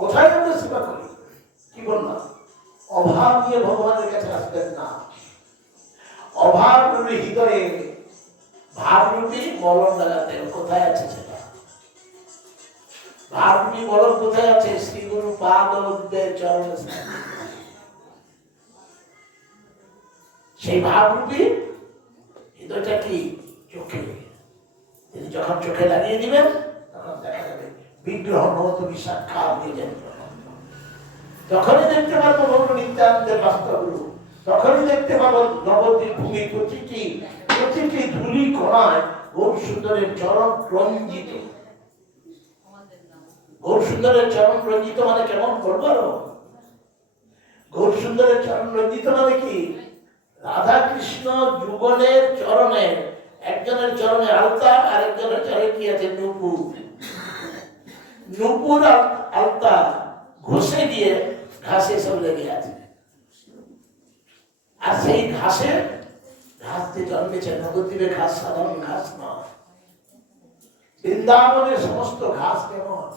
কোথায় আমরা সেবা করি? কি বললাম? অভাব নিয়ে ভগবানের কাছে আসবেন না। অভাব রূপী হৃদয়ে ভাবরূপী মলম লাগাতে হবে। কোথায় আছে সেটা? ভাবরূপী মলম কোথায় আছে? শ্রী গুরু পাদ চরণ। সেই ভাবরূপী হৃদয়টা কি? চোখে। যখন চোখে লাগিয়ে দিবেন বিগ্রহ নতুন সাক্ষা হয়ে তখনই দেখতে পারব গৌর নিত্যানন্দের বাস্তব রূপ তখনই দেখতে পাবো নবদ্বীপ ভূমি প্রতিটি প্রতিটি ধুলি কণায় গৌর সুন্দরের চরণ রঞ্জিত। গৌর সুন্দরের চরণ রঞ্জিত মানে কেমন করব গৌর সুন্দরের চরণ রঞ্জিত মানে কি? রাধা কৃষ্ণ যুগলের চরণে, একজনের চরণে আলতা আর একজনের চরণে কি আছে নুপুর? নুপুর আলতা ঘষে দিয়ে ঘাসে সব লেগে আছে। আর সেই ঘাসে ঘাস দিয়ে জন্মেছে নবদ্বীপে ঘাস, সাধারণ ঘাস নয়। বৃন্দাবনের সমস্ত ঘাস কেমন?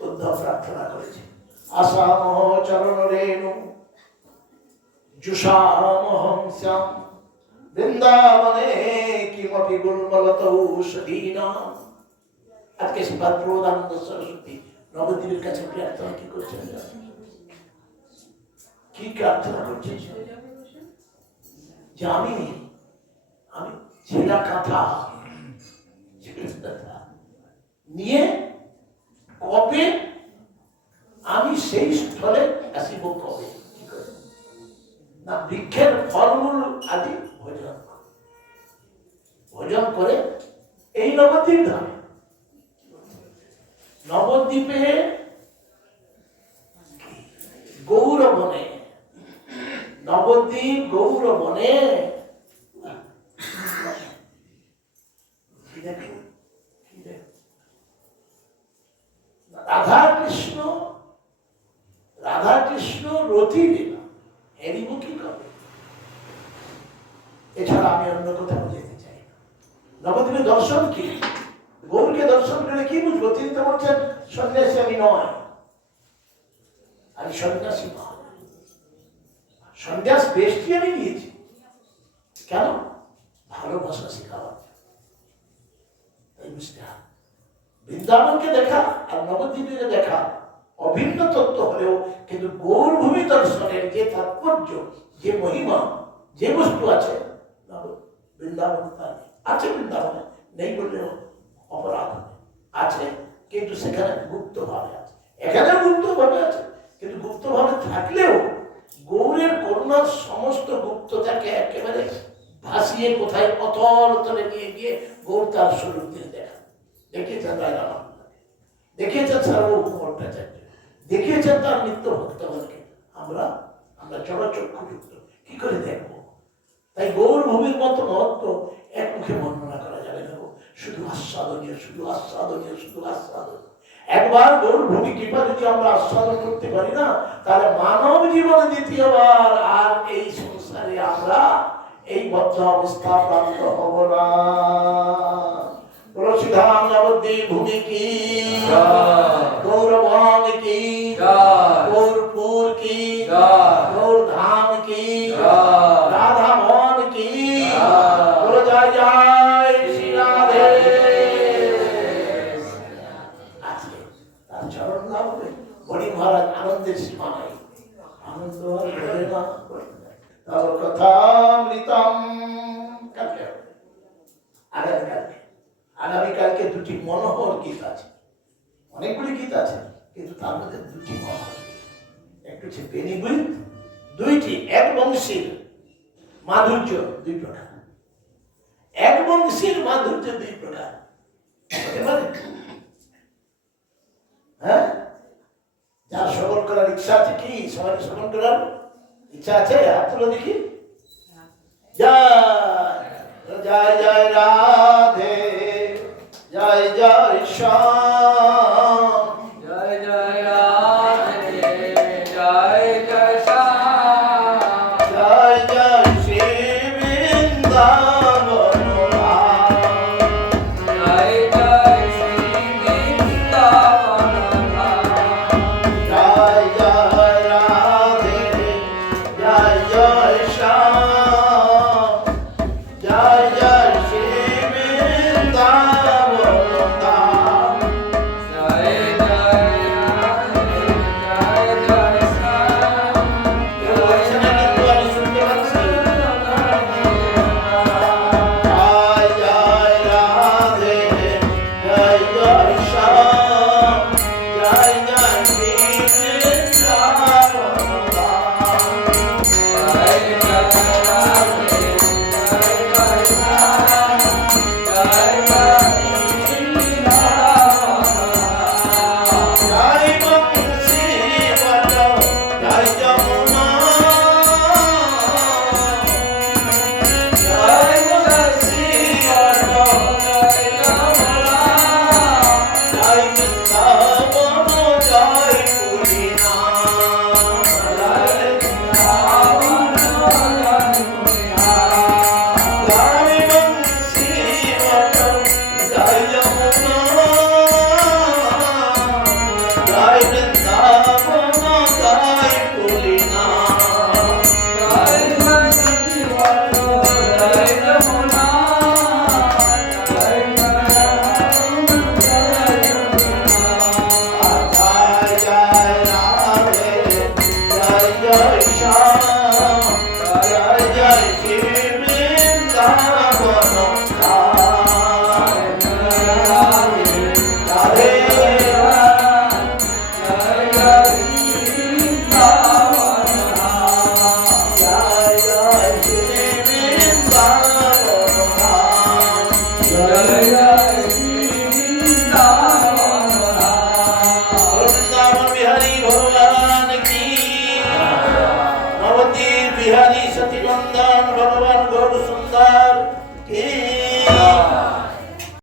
উদ্ধব প্রার্থনা করেছে। আসামহ চরণ রেণু জুষামহং শ্যাম। বৃন্দাবনে কিমপি গুলমলত ঔষধীনা আজকে সে ভাদ্রদানন্দ সরস্বতী নবদ্বীপের কাছে প্রার্থনা কি করছেন? কি প্রার্থনা করছেন? যে আমি আমি ছেলা কাঁথা নিয়ে কবে আমি সেই স্থলে আসিব কবে? না, বৃক্ষের ফলমূল আদি ভোজন। ভোজন করে এই নবদ্বীপ ধামে নবদ্বীপে গৌর বনে নবদ্বীপ? কি দেখো? রাধা কৃষ্ণ রাধা কৃষ্ণ রতি লীলা এরই কি করে এছাড়া আমি অন্য কোথাও যেতে চাই না নবদ্বীপের দর্শন কি গৌরকে দর্শন করে কি বুঝব তিনি তো বলছেন সন্ন্যাসী আমি নয়। আমি সন্ন্যাসী নয়। সন্ন্যাস বেশটি আমি নিয়েছি। কেন? ভালোবাসা শেখাবার। বুঝতে বৃন্দাবনকে দেখা আর নবদ্বীপকে দেখা অভিন্ন তত্ত্ব হলেও কিন্তু গৌরভূমি দর্শনের যে তাৎপর্য, যে মহিমা, যে বস্তু আছে বৃন্দাবন আছে বৃন্দাবনে, নেই বললেও অপরাধ আছে কিন্তু সেখানে গুপ্ত ভাবে আছে। এখানে গুপ্ত ভাবে আছে, কিন্তু গুপ্ত ভাবে থাকলেও গৌরের করুণার সমস্ত গুপ্ততাকে একেবারে ভাসিয়ে কোথায় অতল তলে নিয়ে গিয়ে গৌর তার স্বরূপ দিয়ে দেখা দেখিয়েছেন রামানন্দকে দেখিয়েছেন সার্বভৌম ভট্টাচার্য। দেখিয়েছেন তার নিত্য ভক্তগণকে। আমরা আমরা চড়চক্ষুযুক্ত কি করে দেখব? তাই গৌর ভূমির মতো মহত্ব এক মুখে বর্ণনা করা যাবে না গো। শুধু আস্বাদনীয় শুধু আস্বাদনীয় শুধু আস্বাদনীয় একবার গৌর ভূমি কৃপা যদি আমরা আস্বাদন করতে পারি না তাহলে মানব জীবনে দ্বিতীয়বার আর এই সংসারে আমরা এই বদ্ধ অবস্থা প্রাপ্ত হব না। রসিধাম ভূমি কি? জয়। কি। গৌরপুর কি? কালকে আগামীকালকে দুটি মনোহর গীত আছে। অনেকগুলি গীত আছে, কিন্তু তার মধ্যে দুটি মনোহর। একটি হচ্ছে বেনিগুলি দুইটি এক বংশীর মাধুর্য, দুই প্রকার। এক বংশীর মাধুর্য, দুই প্রকার হতে পারে? হ্যাঁ যার শ্রবণ করার ইচ্ছা আছে কি সবাই শ্রবণ করার ইচ্ছা আছে হাত তুলে দেখি জয় জয় রাধে জয় জয় শ্যাম